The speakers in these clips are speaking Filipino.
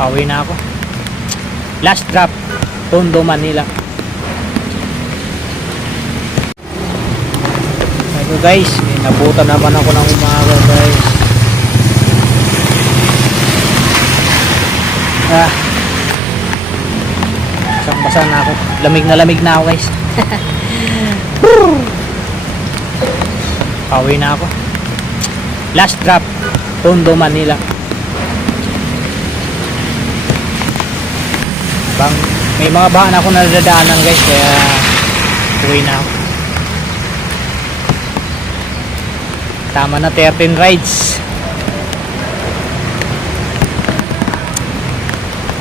Pauwi na ako. Last drop, Tondo, Manila. Ito guys, nabutan naman ako ng umaga guys. Basang-basa na ako. Lamig na ako guys. Pauwi na ako. Last drop, Tondo, Manila. May mga bahan ako na nadadaanan guys, kaya uwi na ako. Tama na 13 rides.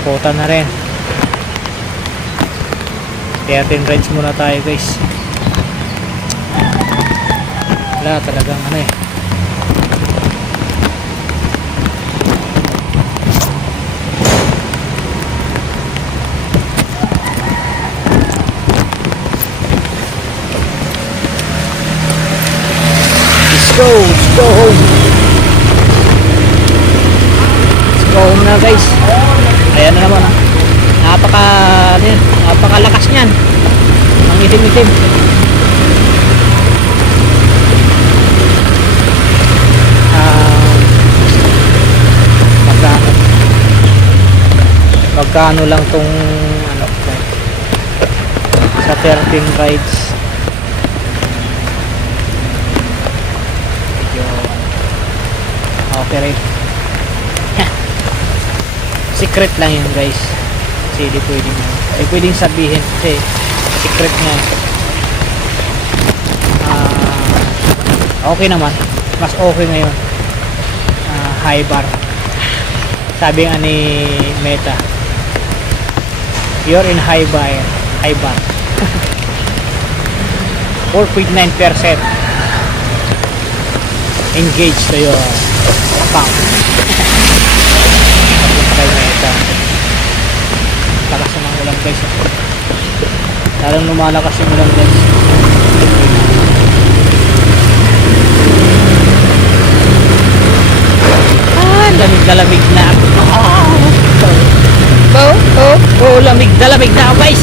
Kota na rin. 13 rides muna tayo guys. Wala talagang ano eh. Let's go home. Let's go home na guys. Ayan na naman napakalakas niyan. Ang itim-itim. Magkano lang tong ano sa 13 rides. Okay rin. Secret lang yun guys. Kasi hindi pwedeng sabihin kasi secret nga. Okay naman. Mas okay ngayon. High bar. Sabi nga ni Meta, you're in high bar. 4.9% engaged to your account. Lakas na ng ulan guys. Talagang lumalakas yung ulan guys. Lamig na ako. Lamig na ako guys.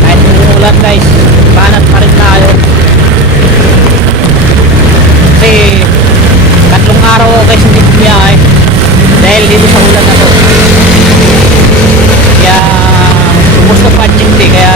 Kahit umuulan guys, banat pa rin tayo. Kasi 3 araw guys hindi bumiyahe dahil dito sa ulan na to. Kaya gusto pa kaya